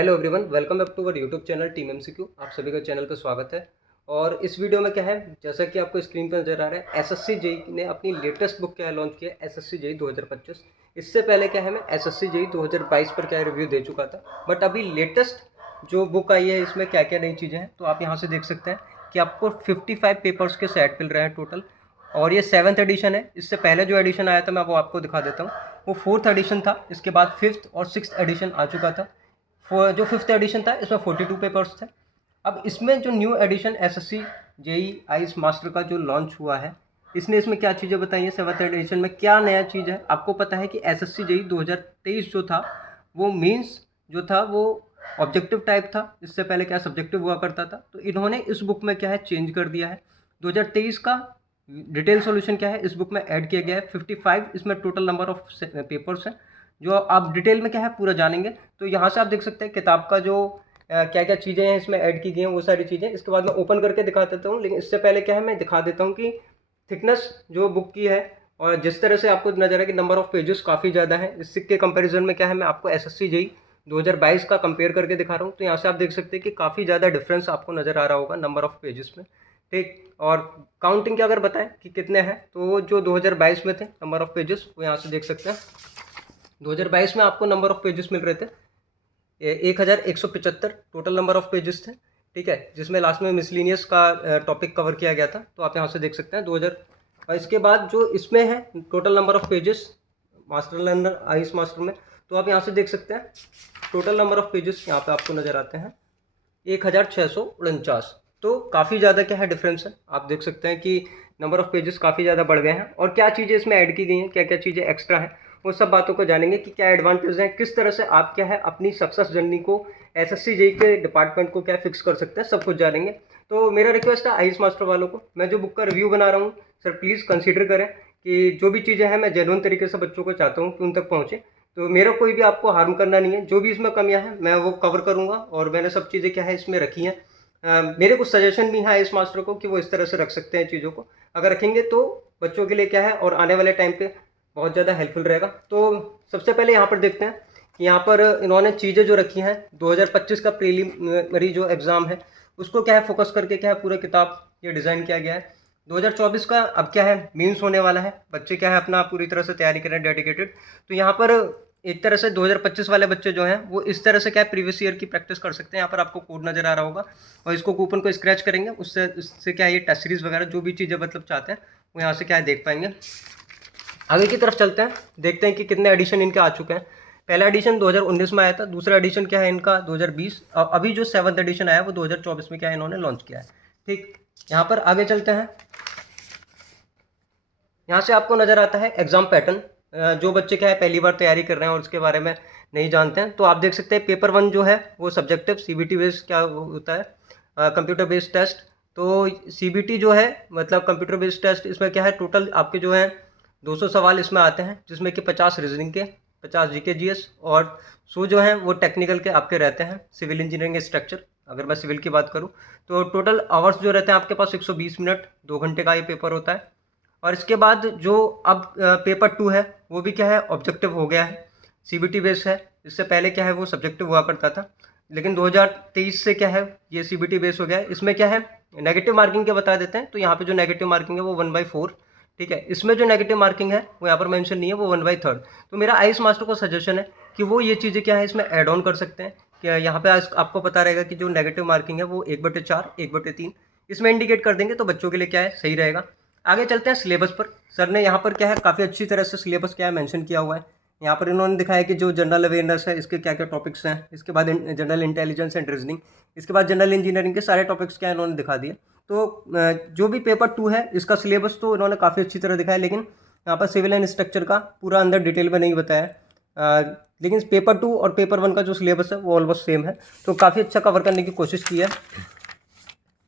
Hello everyone, welcome back to our YouTube channel team MCQ. आप सभी का channel पर स्वागत है। और इस वीडियो में क्या है, जैसा कि आपको स्क्रीन पर नजर आ रहा है, एसएससी जेईई ने अपनी लेटेस्ट बुक क्या है लॉन्च किया है, एसएससी जेईई 2025। इससे पहले क्या है, मैं एसएससी जेईई 2022 पर क्या है रिव्यू दे चुका था। बट अभी लेटेस्ट जो बुक आई है, इसमें क्या क्या नई चीज़ें हैं, तो आप यहाँ से देख सकते हैं कि आपको 55 पेपर्स के सेट मिल रहे हैं टोटल। और ये 7th एडिशन है। इससे पहले जो एडिशन आया था मैं वो आपको दिखा देता हूँ, वो 4th एडिशन था। इसके बाद 5th और 6th एडिशन आ चुका था। जो 5th एडिशन था इसमें 42 पेपर्स थे। अब इसमें जो new edition SSC JEE IAS master का जो लॉन्च हुआ है, इसने इसमें क्या चीज़ें बताई हैं, 7th एडिशन में क्या नया चीज़ है। आपको पता है कि एसएससी जेईई 2023 जो था वो मेंस जो था वो ऑब्जेक्टिव टाइप था। इससे पहले क्या सब्जेक्टिव हुआ करता था। तो इन्होंने इस बुक में क्या है चेंज कर दिया है। 2023 का डिटेल सॉल्यूशन क्या है इस बुक में ऐड किया गया है। 55 इसमें टोटल नंबर ऑफ पेपर्स हैं, जो आप डिटेल में क्या है पूरा जानेंगे। तो यहाँ से आप देख सकते हैं किताब का जो क्या क्या चीज़ें हैं इसमें ऐड की गई हैं, वो सारी चीज़ें। इसके बाद मैं ओपन करके दिखा देता हूँ, लेकिन इससे पहले क्या है मैं दिखा देता हूँ कि थिकनेस जो बुक की है, और जिस तरह से आपको नजर है कि नंबर ऑफ पेजेस काफ़ी ज़्यादा है। इस के कंपैरिजन में क्या है मैं आपको एसएससी जेईई 2022 का कंपेयर करके दिखा रहा हूँ। तो यहाँ से आप देख सकते हैं कि काफ़ी ज़्यादा डिफरेंस आपको नज़र आ रहा होगा नंबर ऑफ पेजेस में। ठीक। और काउंटिंग के अगर बताएं कि कितने हैं, तो जो 2022 में थे नंबर ऑफ पेजेस वो यहाँ से देख सकते हैं। 2022 में आपको नंबर ऑफ पेजेस मिल रहे थे 1175 टोटल नंबर ऑफ पेजेस थे। ठीक है, जिसमें लास्ट में मिसलिनियस का टॉपिक कवर किया गया था। तो आप यहाँ से देख सकते हैं 2000। और इसके बाद जो इसमें है total number of pages master learner IAS master में, तो आप यहाँ से देख सकते हैं टोटल नंबर ऑफ पेजेस यहाँ पे आपको नज़र आते हैं 1649। तो काफ़ी ज़्यादा क्या है डिफरेंस है। आप देख सकते हैं कि नंबर ऑफ पेजेस काफ़ी ज़्यादा बढ़ गए हैं। और क्या चीज़ें इसमें ऐड की गई हैं, क्या क्या चीज़ें एक्स्ट्रा हैं, वो सब बातों को जानेंगे कि क्या एडवांटेज हैं, किस तरह से आप क्या है अपनी सक्सेस जर्नी को एसएससी जेईई के डिपार्टमेंट को क्या फिक्स कर सकते हैं, सब कुछ जानेंगे। तो मेरा रिक्वेस्ट है आईएएस मास्टर वालों को, मैं जो बुक का रिव्यू बना रहा हूँ सर प्लीज़ कंसिडर करें कि जो भी चीज़ें हैं मैं जेन्युइन तरीके से बच्चों को चाहता हूँ कि उन तक पहुँचे। तो मेरा कोई भी आपको हार्म करना नहीं है। जो भी इसमें कमियां हैं मैं वो कवर करूंगा, और मैंने सब चीज़ें क्या है इसमें रखी हैं। मेरे कुछ सजेशन भी हैं इस मास्टर को कि वो इस तरह से रख सकते हैं चीज़ों को। अगर रखेंगे तो बच्चों के लिए क्या है और आने वाले टाइम पे बहुत ज़्यादा हेल्पफुल रहेगा। तो सबसे पहले यहाँ पर देखते हैं कि यहाँ पर इन्होंने चीज़ें जो रखी हैं 2025 का प्रीलिमिनरी जो एग्ज़ाम है उसको क्या है फोकस करके क्या है पूरा किताब ये डिज़ाइन किया गया है। 2024 का अब क्या है मीन्स होने वाला है, बच्चे क्या है अपना पूरी तरह से तैयारी करें डेडिकेटेड। तो यहाँ पर एक तरह से 2025 वाले बच्चे जो हैं वो इस तरह से क्या है प्रीवियस ईयर की प्रैक्टिस कर सकते हैं। यहाँ पर आपको कोड नज़र आ रहा होगा, और इसको कूपन को स्क्रैच करेंगे, उससे क्या है ये टेस्ट सीरीज़ वगैरह जो भी चीज़ें मतलब चाहते हैं वो यहाँ से क्या है देख पाएंगे। आगे की तरफ चलते हैं, देखते हैं कि कितने एडिशन इनके आ चुके हैं। पहला एडिशन 2019 में आया था, दूसरा एडिशन क्या है इनका 2020, और अभी जो 7th एडिशन आया है वो 2024 में क्या है इन्होंने लॉन्च किया है। ठीक, यहाँ पर आगे चलते हैं। यहाँ से आपको नज़र आता है एग्ज़ाम पैटर्न। जो बच्चे क्या है पहली बार तैयारी कर रहे हैं और उसके बारे में नहीं जानते हैं, तो आप देख सकते हैं पेपर 1 जो है वो सब्जेक्टिव सीबीटी बेस्ड क्या होता है, कंप्यूटर बेस्ड टेस्ट। तो सीबीटी जो है मतलब कंप्यूटर बेस्ड टेस्ट, इसमें क्या है टोटल आपके जो है 200 सवाल इसमें आते हैं, जिसमें कि 50 रीजनिंग के, 50 जीके जीएस, और 100 जो हैं वो टेक्निकल के आपके रहते हैं, सिविल इंजीनियरिंग स्ट्रक्चर। अगर मैं सिविल की बात करूँ तो टोटल आवर्स जो रहते हैं आपके पास 120 मिनट, 2 घंटे का ये पेपर होता है। और इसके बाद जो अब पेपर 2 है वो भी क्या है ऑब्जेक्टिव हो गया है, सीबीटी बेस है। इससे पहले क्या है वो सब्जेक्टिव हुआ करता था, लेकिन 2023 से क्या है ये सीबीटी बेस हो गया है। इसमें क्या है नेगेटिव मार्किंग के बता देते हैं। तो यहाँ पे जो नेगेटिव मार्किंग है वो 1/4। ठीक है, इसमें जो नेगेटिव मार्किंग है वो यहाँ पर मेंशन नहीं है, वो 1/3। तो मेरा आईएएस मास्टर को सजेशन है कि वो ये चीज़ें क्या है इसमें ऐड ऑन कर सकते हैं। कि यहाँ पे आपको पता रहेगा कि जो नेगेटिव मार्किंग है वो 1/4, 1/3 इसमें इंडिकेट कर देंगे, तो बच्चों के लिए क्या है सही रहेगा। आगे चलते हैं सिलेबस पर। सर ने यहाँ पर क्या है काफ़ी अच्छी तरह से सिलेबस क्या है मेंशन किया हुआ है। यहाँ पर इन्होंने दिखाया कि जो जनरल अवेयरनेस है इसके क्या क्या टॉपिक्स हैं, इसके बाद जनरल इंटेलिजेंस एंड रीजनिंग, इसके बाद जनरल इंजीनियरिंग के सारे टॉपिक्स क्या इन्होंने दिखा दिए। तो जो भी पेपर 2 है इसका सिलेबस तो इन्होंने काफ़ी अच्छी तरह दिखाया, लेकिन यहाँ पर सिविल एंड स्ट्रक्चर का पूरा अंदर डिटेल में नहीं बताया। लेकिन पेपर 2 और पेपर 1 का जो सिलेबस है वो ऑलमोस्ट सेम है, तो काफ़ी अच्छा कवर करने की कोशिश की है।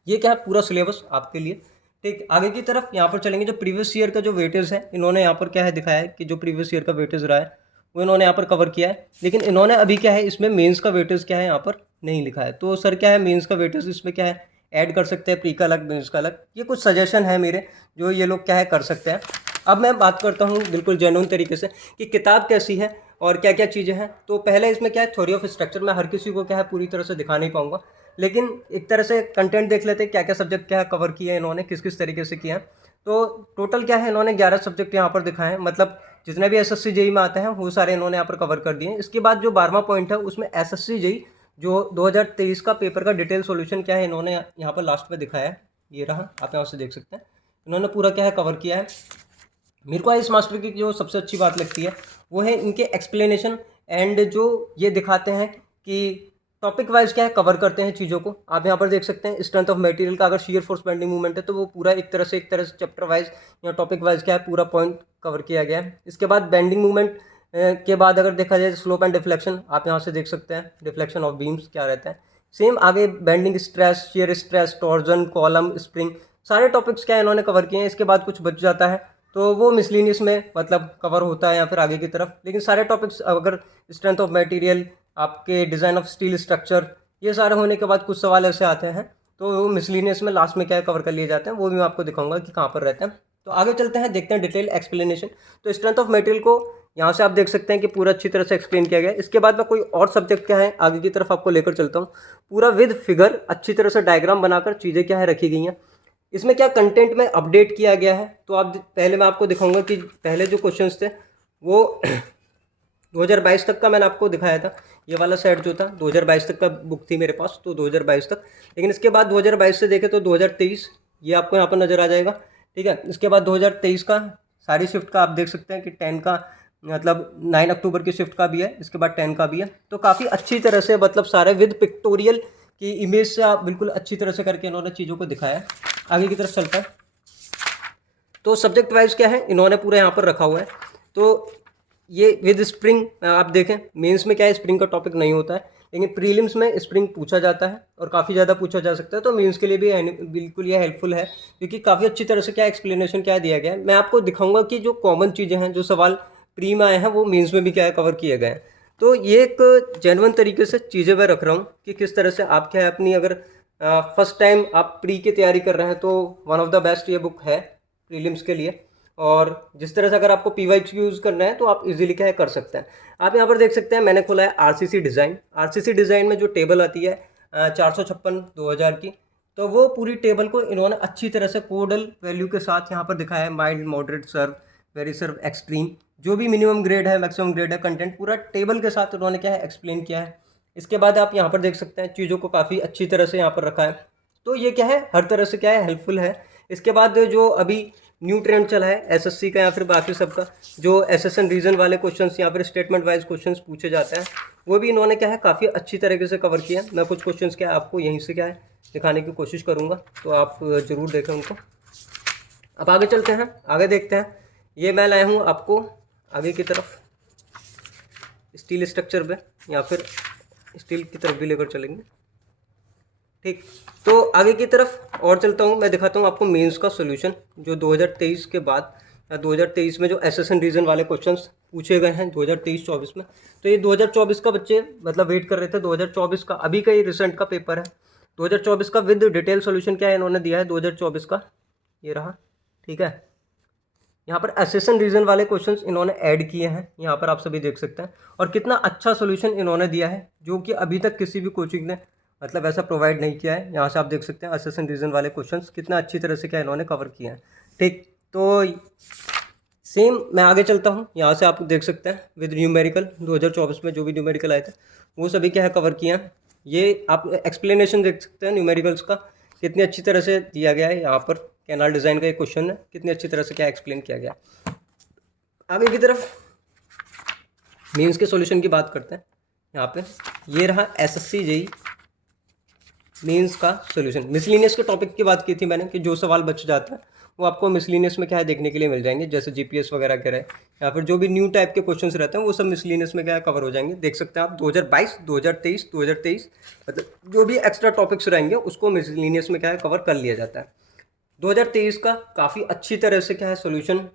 ये क्या है पूरा सिलेबस आपके लिए। ठीक, आगे की तरफ यहाँ पर चलेंगे। जो प्रीवियस ईयर का जो वेटेज है इन्होंने यहाँ पर क्या है दिखाया है कि जो प्रीवियस ईयर का वेटेज रहा है वो इन्होंने यहाँ पर कवर किया है, लेकिन इन्होंने अभी क्या है इसमें मेंस का वेटेज क्या है यहाँ पर नहीं लिखा है। तो सर क्या है मेंस का वेटेज इसमें क्या है ऐड कर सकते हैं, प्री का अलग मेंस का अलग। ये कुछ सजेशन है मेरे जो ये लोग क्या है कर सकते हैं। अब मैं बात करता हूँ बिल्कुल जेन्युइन तरीके से कि किताब कैसी है और क्या क्या चीज़ें हैं। तो पहले इसमें क्या है, थ्योरी ऑफ स्ट्रक्चर। मैं हर किसी को क्या है पूरी तरह से दिखा नहीं पाऊंगा, लेकिन एक तरह से कंटेंट देख लेते हैं, क्या क्या सब्जेक्ट क्या कवर किया है इन्होंने, किस किस तरीके से किया है। तो टोटल क्या है, इन्होंने 11 सब्जेक्ट यहाँ पर दिखाए हैं, मतलब जितने भी एसएससी जेई में आते हैं वो सारे इन्होंने यहाँ पर कवर कर दिए हैं। इसके बाद जो 12वां पॉइंट है उसमें एसएससी जेई जो 2023 का पेपर का डिटेल सॉल्यूशन क्या है इन्होंने यहाँ पर लास्ट में दिखाया है। ये रहा, आप यहाँ से देख सकते हैं, इन्होंने पूरा क्या है कवर किया है। मेरे को आइस मास्टर की जो सबसे अच्छी बात लगती है वो है इनके एक्सप्लेनेशन, एंड जो ये दिखाते हैं कि टॉपिक वाइज क्या है कवर करते हैं चीज़ों को। आप यहाँ पर देख सकते हैं स्ट्रेंथ ऑफ मटेरियल का अगर शियर फोर्स बेंडिंग मूवमेंट है तो वो पूरा एक तरह से चैप्टर वाइज या टॉपिक वाइज क्या है पूरा पॉइंट कवर किया गया है। इसके बाद बेंडिंग मूवमेंट के बाद अगर देखा जाए स्लोप एंड डिफ्लेक्शन, आप यहाँ से देख सकते हैं डिफ्लेक्शन ऑफ बीम्स क्या रहता है। सेम आगे bending stress, shear stress, torsion, column, spring, सारे टॉपिक्स क्या है इन्होंने कवर किए हैं। इसके बाद कुछ बच जाता है तो वो मिसलिनियस में मतलब कवर होता है या फिर आगे की तरफ, लेकिन सारे टॉपिक्स अगर स्ट्रेंथ ऑफ मटेरियल, आपके डिज़ाइन ऑफ स्टील स्ट्रक्चर, ये सारे होने के बाद कुछ सवाल ऐसे आते हैं तो वो मिसलिनियस में लास्ट में क्या कवर कर लिए जाते हैं, वो भी मैं आपको दिखाऊंगा कि कहाँ पर रहते हैं। तो आगे चलते हैं, देखते हैं डिटेल एक्सप्लेनेशन। तो स्ट्रेंथ ऑफ मटेरियल को यहाँ से आप देख सकते हैं कि पूरा अच्छी तरह से एक्सप्लेन किया गया है। इसके बाद में कोई और सब्जेक्ट क्या है आगे की तरफ आपको लेकर चलता हूँ, पूरा विद फिगर अच्छी तरह से डायग्राम बनाकर चीज़ें क्या है रखी गई हैं। इसमें क्या कंटेंट में अपडेट किया गया है, तो आप पहले मैं आपको दिखाऊंगा कि पहले जो क्वेश्चंस थे वो 2022 तक का मैंने आपको दिखाया था। ये वाला सेट जो था 2022 तक का बुक थी मेरे पास, तो 2022 तक। लेकिन इसके बाद 2022 से देखें तो 2023 ये आपको यहाँ पर नज़र आ जाएगा, ठीक है। इसके बाद 2023 का सारी शिफ्ट का आप देख सकते हैं कि 10 का मतलब 9 अक्टूबर की शिफ्ट का भी है, इसके बाद 10 का भी है। तो काफ़ी अच्छी तरह से मतलब सारे विद पिक्टोरियल की इमेज से आप बिल्कुल अच्छी तरह से करके इन्होंने चीज़ों को दिखाया है। आगे की तरफ चलता है तो सब्जेक्ट वाइज क्या है इन्होंने पूरा यहाँ पर रखा हुआ है। तो ये विद स्प्रिंग आप देखें, मेंस में क्या है स्प्रिंग का टॉपिक नहीं होता है, लेकिन प्रीलिम्स में स्प्रिंग पूछा जाता है और काफ़ी ज़्यादा पूछा जा सकता है। तो मेंस के लिए भी बिल्कुल ये हेल्पफुल है, क्योंकि काफ़ी अच्छी तरह से क्या एक्सप्लेनेशन क्या दिया गया है। मैं आपको दिखाऊंगा कि जो कॉमन चीज़ें हैं, जो सवाल प्री में आए हैं, वो मेंस में भी क्या है कवर किए गए हैं। तो ये एक जेन्युइन तरीके से चीज़ें मैं रख रहा हूँ कि किस तरह से आप क्या है अपनी, अगर फर्स्ट टाइम आप प्री की तैयारी कर रहे हैं तो वन ऑफ द बेस्ट ये बुक है प्रीलिम्स के लिए। और जिस तरह से अगर आपको PYQ यूज़ करना है तो आप इजीली क्या है कर सकते हैं। आप यहाँ पर देख सकते हैं मैंने खोला है RCC डिज़ाइन। RCC डिज़ाइन में जो टेबल आती है 456/2000 की, तो वो पूरी टेबल को इन्होंने अच्छी तरह से कोडल वैल्यू के साथ यहाँ पर दिखाया है। माइल्ड, मॉडरेट, सर्व, वेरी सर्व, एक्सट्रीम, जो भी मिनिमम ग्रेड है, मैक्सिमम ग्रेड है, कंटेंट पूरा टेबल के साथ उन्होंने क्या है एक्सप्लेन किया है। इसके बाद आप यहाँ पर देख सकते हैं चीज़ों को काफ़ी अच्छी तरह से यहाँ पर रखा है। तो ये क्या है हर तरह से क्या है हेल्पफुल है। इसके बाद जो अभी न्यू ट्रेंड चला है एसएससी का या फिर बाकी सबका, जो एसएसएन रीजन वाले क्वेश्चंस या फिर स्टेटमेंट वाइज क्वेश्चंस पूछे जाते हैं, वो भी इन्होंने क्या है काफ़ी अच्छी तरीके से कवर किया। मैं कुछ क्वेश्चंस क्या है आपको यहीं से क्या है दिखाने की कोशिश करूँगा, तो आप ज़रूर देखें उनको। अब आगे चलते हैं, आगे देखते हैं। ये मैं लाया हूँ आपको आगे की तरफ स्टील स्ट्रक्चर पे, या फिर स्टील की तरफ भी लेकर चलेंगे, ठीक। तो आगे की तरफ और चलता हूँ, मैं दिखाता हूँ आपको मेंस का सॉल्यूशन जो 2023 के बाद या 2023 में जो एसएसएन रीजन वाले क्वेश्चंस पूछे गए हैं 2023-24 में। तो ये 2024 का बच्चे मतलब वेट कर रहे थे, 2024 का अभी का ये रिसेंट का पेपर है। 2024 का विद डिटेल सॉल्यूशन क्या है इन्होंने दिया है 2024 का, ये रहा, ठीक है। यहाँ पर एसएसएन रीजन वाले क्वेश्चंस इन्होंने ऐड किए हैं, यहाँ पर आप सभी देख सकते हैं। और कितना अच्छा सॉल्यूशन इन्होंने दिया है, जो कि अभी तक किसी भी कोचिंग ने मतलब ऐसा प्रोवाइड नहीं किया है। यहाँ से आप देख सकते हैं एसएसएन रीजन वाले क्वेश्चंस कितना अच्छी तरह से क्या इन्होंने कवर किया है, ठीक। तो सेम मैं आगे चलता हूँ, यहाँ से आप देख सकते हैं विद न्यूमेरिकल 2024 में जो भी न्यूमेरिकल आए थे वो सभी क्या है कवर किया है। ये आप एक्सप्लेनेशन देख सकते हैं न्यूमेरिकल्स का, कितनी अच्छी तरह से दिया गया है। यहाँ पर कैनाल डिज़ाइन का एक क्वेश्चन है, कितनी अच्छी तरह से क्या एक्सप्लेन किया गया। आगे की तरफ मीन्स के सॉल्यूशन की बात करते हैं। यहाँ पे ये रहा एसएससी जेई मीन्स का सॉल्यूशन। मिसलिनियस के टॉपिक की बात की थी मैंने कि जो सवाल बच जाता है वो आपको मिसलिनियस में क्या है देखने के लिए मिल जाएंगे, जैसे जीपीएस वगैरह के रहे या फिर जो भी न्यू टाइप के क्वेश्चंस रहते हैं वो सब मिसलिनियस में क्या है कवर हो जाएंगे। देख सकते हैं आप 2022, 2023 मतलब जो भी एक्स्ट्रा टॉपिक्स रहेंगे उसको मिसलिनियस में क्या है कवर कर लिया जाता है। 2023 का काफ़ी अच्छी तरह से क्या है सॉल्यूशन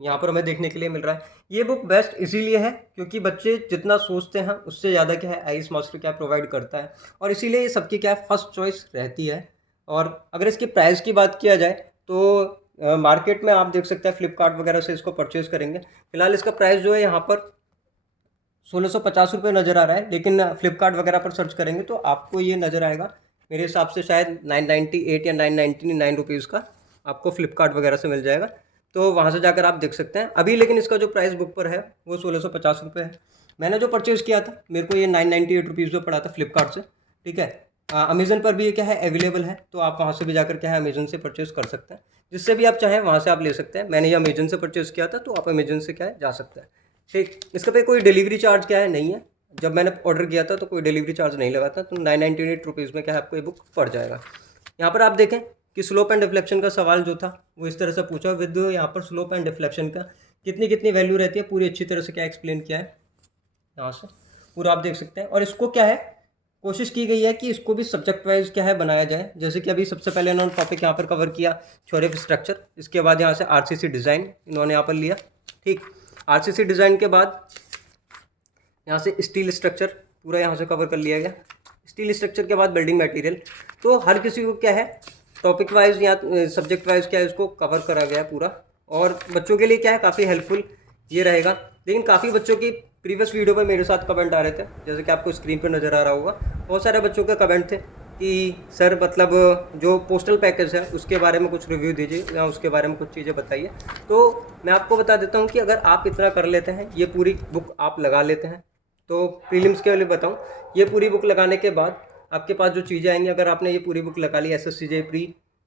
यहाँ पर हमें देखने के लिए मिल रहा है। ये बुक बेस्ट इसीलिए है क्योंकि बच्चे जितना सोचते हैं उससे ज़्यादा क्या है आइस मास्टर क्या प्रोवाइड करता है, और इसीलिए ये सबकी क्या है फर्स्ट चॉइस रहती है। और अगर इसकी प्राइस की बात किया जाए तो मार्केट में आप देख सकते हैं फ्लिपकार्ट वगैरह से इसको परचेज़ करेंगे। फिलहाल इसका प्राइस जो है यहाँ पर ₹1650 नज़र आ रहा है, लेकिन फ्लिपकार्ट वगैरह पर सर्च करेंगे तो आपको ये नज़र आएगा मेरे हिसाब से शायद 998 या 999 रुपीज़ का आपको फ्लिपकार्ट वगैरह से मिल जाएगा। तो वहाँ से जाकर आप देख सकते हैं। अभी लेकिन इसका जो प्राइस बुक पर है वो ₹1650 है। मैंने जो परचेज़ किया था मेरे को ये 998 में पड़ा था फ्लिपकार्ट से, ठीक है। अमेज़न पर भी ये क्या है अवेलेबल है, तो आप वहाँ से भी जाकर क्या है अमेज़न से परचेज़ कर सकते हैं। जिससे भी आप चाहें वहाँ से आप ले सकते हैं। मैंने ये अमेज़न से परचेज़ किया था, तो आप अमेज़न से क्या है जा सकते हैं, ठीक। इसका पे कोई डिलीवरी चार्ज क्या है नहीं है। जब मैंने ऑर्डर किया था तो कोई डिलीवरी चार्ज नहीं लगा था, तो 998 में क्या है आपको ये बुक पड़ जाएगा। यहाँ पर आप देखें कि स्लोप एंड डिफ्लेक्शन का सवाल जो था वो इस तरह से पूछा विद यहाँ पर स्लोप एंड डिफ्लेक्शन का कितनी कितनी वैल्यू रहती है, पूरी अच्छी तरह से क्या एक्सप्लेन किया है यहाँ से पूरा आप देख सकते हैं। और इसको क्या है कोशिश की गई है कि इसको भी सब्जेक्ट वाइज क्या है बनाया जाए। जैसे कि अभी सबसे पहले इन्होंने टॉपिक यहाँ पर कवर किया थ्योरी ऑफ स्ट्रक्चर, इसके बाद यहाँ से आरसीसी डिज़ाइन इन्होंने यहाँ पर लिया, ठीक। आरसीसी डिज़ाइन के बाद यहाँ से स्टील स्ट्रक्चर पूरा यहाँ से कवर कर लिया गया। स्टील स्ट्रक्चर के बाद बिल्डिंग मटेरियल। तो हर किसी को क्या है टॉपिक वाइज या सब्जेक्ट वाइज क्या है इसको कवर करा गया पूरा। और बच्चों के लिए क्या है काफ़ी हेल्पफुल ये रहेगा। लेकिन काफ़ी बच्चों की प्रीवियस वीडियो पर मेरे साथ कमेंट आ रहे थे, जैसे कि आपको स्क्रीन पर नज़र आ रहा होगा। बहुत सारे बच्चों के कमेंट थे कि सर मतलब जो पोस्टल पैकेज है उसके बारे में कुछ रिव्यू दीजिए या उसके बारे में कुछ चीज़ें बताइए। तो मैं आपको बता देता हूँ कि अगर आप इतना कर लेते हैं, ये पूरी बुक आप लगा लेते हैं, तो प्रीलिम्स के लिए बताऊं, ये पूरी बुक लगाने के बाद आपके पास जो चीज़ें आएंगी, अगर आपने ये पूरी बुक लगा ली SSCJ प्री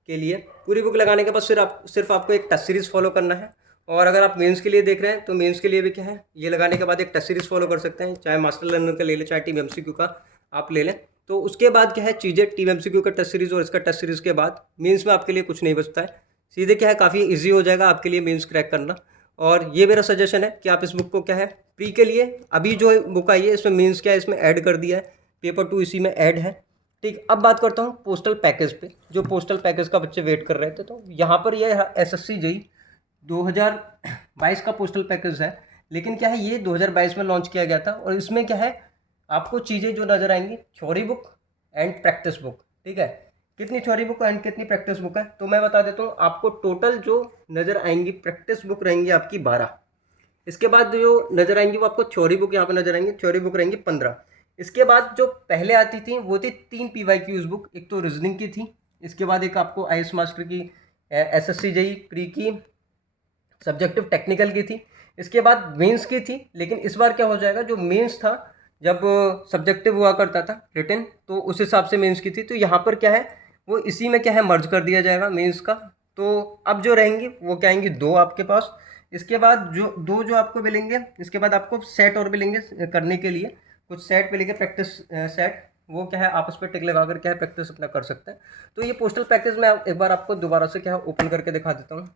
के लिए, पूरी बुक लगाने के बाद सिर्फ आपको एक टेस्ट सीरीज़ फॉलो करना है। और अगर आप मेंस के लिए देख रहे हैं तो मेंस के लिए भी क्या है ये लगाने के बाद एक टेस्ट सीरीज़ फॉलो कर सकते हैं, चाहे मास्टर लर्नर का ले लें चाहे टीम MCQ का आप ले लें। तो उसके बाद क्या है चीज़ें टीम MCQ का टेस्ट सीरीज़ और इसका टेस्ट सीरीज़ के बाद मेंस में आपके लिए कुछ नहीं बचता है, सीधे क्या है काफ़ी ईजी हो जाएगा आपके लिए मेंस क्रैक करना। और ये मेरा सजेशन है कि आप इस बुक को क्या है प्री के लिए अभी जो बुक आई है इसमें मेंस क्या है इसमें ऐड कर दिया है, पेपर 2 इसी में ऐड है, ठीक। अब बात करता हूँ पोस्टल पैकेज पे, जो पोस्टल पैकेज का बच्चे वेट कर रहे थे। तो यहाँ पर ये SSCJ 2022 का पोस्टल पैकेज है, लेकिन क्या है ये 2022 में लॉन्च किया गया था। और इसमें क्या है आपको चीज़ें जो नज़र आएंगी theory book and practice book, ठीक है। कितनी थ्योरी बुक एंड कितनी प्रैक्टिस बुक है तो मैं बता देता हूँ आपको। टोटल जो नज़र आएंगी प्रैक्टिस बुक रहेंगी आपकी 12, इसके बाद जो नज़र आएंगी वो आपको थ्योरी बुक यहाँ पर नज़र आएंगी, थ्योरी बुक रहेंगी 15। इसके बाद जो पहले आती थी वो थी 3 PYQs बुक, एक तो रीजनिंग की थी, इसके बाद एक आपको IAS मास्टर की SSCJ प्री की सब्जेक्टिव टेक्निकल की थी, इसके बाद मेंस की थी। लेकिन इस बार क्या हो जाएगा जो मेंस था जब सब्जेक्टिव हुआ करता था रिटन तो उस हिसाब से मेंस की थी, तो यहाँ पर क्या है वो इसी में क्या है मर्ज कर दिया जाएगा मेंस का। तो अब जो रहेंगी वो क्या आएंगी 2 आपके पास, इसके बाद जो 2 जो आपको मिलेंगे इसके बाद आपको सेट और मिलेंगे करने के लिए, कुछ सेट मिलेंगे प्रैक्टिस सेट, वो क्या है आप उस पर टिक लगा कर क्या है प्रैक्टिस अपना कर सकते हैं। तो ये पोस्टल पैकेज मैं एक बार आपको दोबारा से क्या है ओपन करके दिखा देता हूँ।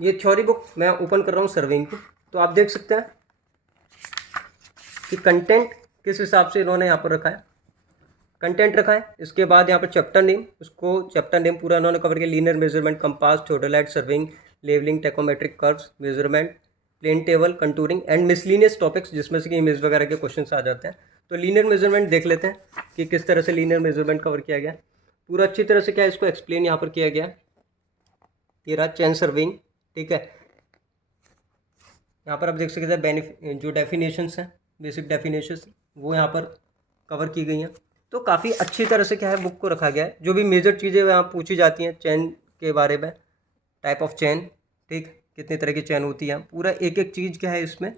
ये थ्योरी बुक मैं ओपन कर रहा हूँ सर्विंग की, तो आप देख सकते हैं कि कंटेंट किस हिसाब से इन्होंने यहाँ पर रखा है, कंटेंट रखा है। इसके बाद यहाँ पर चैप्टर नेम, उसको चैप्टर नेम पूरा इन्होंने कवर किया, linear measurement, compass, theodolite, surveying, levelling, tacheometric curves, measurement, plane table, contouring and miscellaneous topics, जिसमें से कि इमेज वगैरह के क्वेश्चन आ जाते हैं। तो लीनियर मेजरमेंट देख लेते हैं कि किस तरह से लीनियर मेजरमेंट कवर किया गया, पूरा अच्छी तरह से क्या इसको एक्सप्लेन यहाँ पर किया गया। ये रहा चेन सर्विंग, ठीक है। यहाँ पर आप देख सकते हैं जो डेफिनेशंस हैं बेसिक डेफिनेशंस वो यहाँ पर कवर की गई हैं। तो काफ़ी अच्छी तरह से क्या है बुक को रखा गया है। जो भी मेजर चीज़ें यहाँ पूछी जाती हैं चेन के बारे में, टाइप ऑफ चेन, ठीक, कितनी तरह की चेन होती है, पूरा एक एक चीज़ क्या है इसमें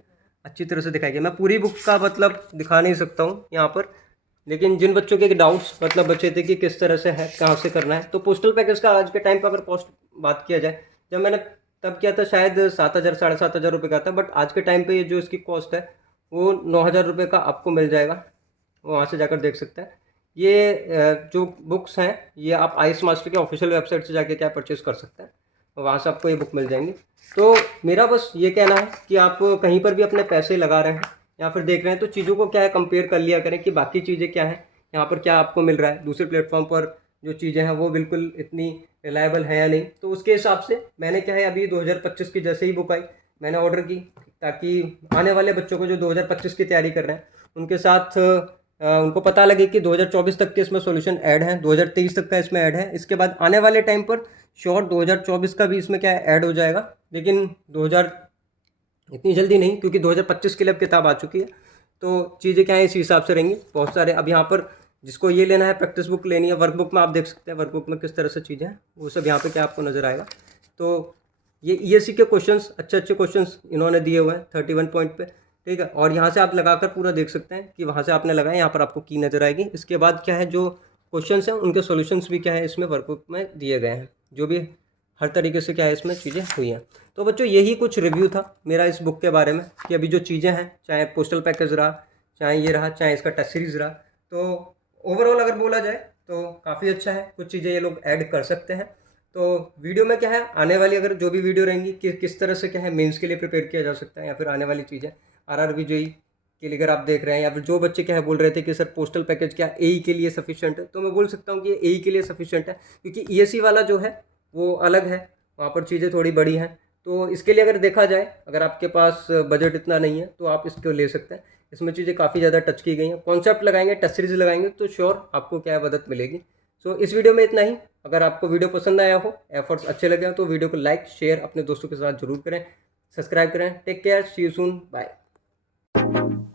अच्छी तरह से दिखाई गया। मैं पूरी बुक का मतलब दिखा नहीं सकता हूँ यहाँ पर, लेकिन जिन बच्चों के डाउट्स मतलब बचे थे कि किस तरह से है कहाँ से करना है, तो पोस्टल पैकेज का आज के टाइम पर अगर कॉस्ट बात किया जाए, जब मैंने तब किया था शायद 7,000 7,500 रुपये का था, बट आज के टाइम पे ये जो इसकी कॉस्ट है वो 9,000 रुपये का आपको मिल जाएगा, वहाँ से जाकर देख सकते हैं। ये जो बुक्स हैं ये आप IAS मास्टर के ऑफिशियल वेबसाइट से जाके क्या परचेज़ कर सकते हैं, वहाँ से आपको ये बुक मिल जाएंगी। तो मेरा बस ये कहना है कि आप कहीं पर भी अपने पैसे लगा रहे हैं या फिर देख रहे हैं तो चीज़ों को क्या है कंपेयर कर लिया करें कि बाकी चीज़ें क्या हैं, यहाँ पर क्या आपको मिल रहा है, दूसरे प्लेटफॉर्म पर जो चीज़ें हैं वो बिल्कुल इतनी रिलायबल है या नहीं। तो उसके हिसाब से मैंने क्या है अभी 2025 की जैसे ही बुक आई मैंने ऑर्डर की, ताकि आने वाले बच्चों को जो 2025 की तैयारी कर रहे हैं उनके साथ उनको पता लगे कि 2024 तक के इसमें सॉल्यूशन ऐड है, 2023 तक का इसमें ऐड है, इसके बाद आने वाले टाइम पर श्योर 2024 का भी इसमें क्या ऐड हो जाएगा। लेकिन इतनी जल्दी नहीं, क्योंकि 2025 के लिए अब किताब आ चुकी है, तो चीज़ें क्या है इसी हिसाब से रहेंगी। बहुत सारे अब यहाँ पर जिसको ये लेना है, प्रैक्टिस बुक लेनी है, वर्कबुक में आप देख सकते हैं वर्कबुक में किस तरह से चीज़ें हैं, वो सब यहाँ पे क्या आपको नज़र आएगा। तो ये ईएससी के क्वेश्चंस, अच्छे अच्छे क्वेश्चंस इन्होंने दिए हुए हैं 31 पॉइंट पे, ठीक है। और यहाँ से आप लगाकर पूरा देख सकते हैं कि वहाँ से आपने लगाया, यहाँ पर आपको की नज़र आएगी। इसके बाद क्या है, जो क्वेश्चंस हैं उनके सॉल्यूशंस भी क्या है इसमें वर्कबुक में दिए गए हैं, जो भी हर तरीके से क्या है इसमें चीज़ें हुई हैं। तो बच्चों यही कुछ रिव्यू था मेरा इस बुक के बारे में, कि अभी जो चीज़ें हैं, चाहे पोस्टल पैकेज रहा, चाहे ये रहा, चाहे इसका टेस्ट सीरीज़ रहा, तो ओवरऑल अगर बोला जाए तो काफ़ी अच्छा है। कुछ चीज़ें ये लोग ऐड कर सकते हैं। तो वीडियो में क्या है, आने वाली अगर जो भी वीडियो रहेंगी कि किस तरह से क्या है मेंस के लिए प्रिपेयर किया जा सकता है, या फिर आने वाली चीज़ें आरआरबी जेईई के लिए अगर आप देख रहे हैं, या फिर जो बच्चे क्या है बोल रहे थे कि सर पोस्टल पैकेज क्या एई के लिए सफिशिएंट है, तो मैं बोल सकता हूँ कि एई के लिए सफिशिएंट है, क्योंकि ईएससी वाला जो है वो अलग है, वहाँ पर चीज़ें थोड़ी बड़ी हैं। तो इसके लिए अगर देखा जाए, अगर आपके पास बजट इतना नहीं है तो आप इसको ले सकते हैं। इसमें चीज़ें काफ़ी ज़्यादा टच की गई हैं, कॉन्सेप्ट लगाएंगे, टेस्ट सीरीज लगाएंगे तो श्योर आपको क्या है मदद मिलेगी। सो इस वीडियो में इतना ही। अगर आपको वीडियो पसंद आया हो, एफर्ट्स अच्छे लगे हो, तो वीडियो को लाइक शेयर अपने दोस्तों के साथ जरूर करें, सब्सक्राइब करें। Take care, see you soon, bye.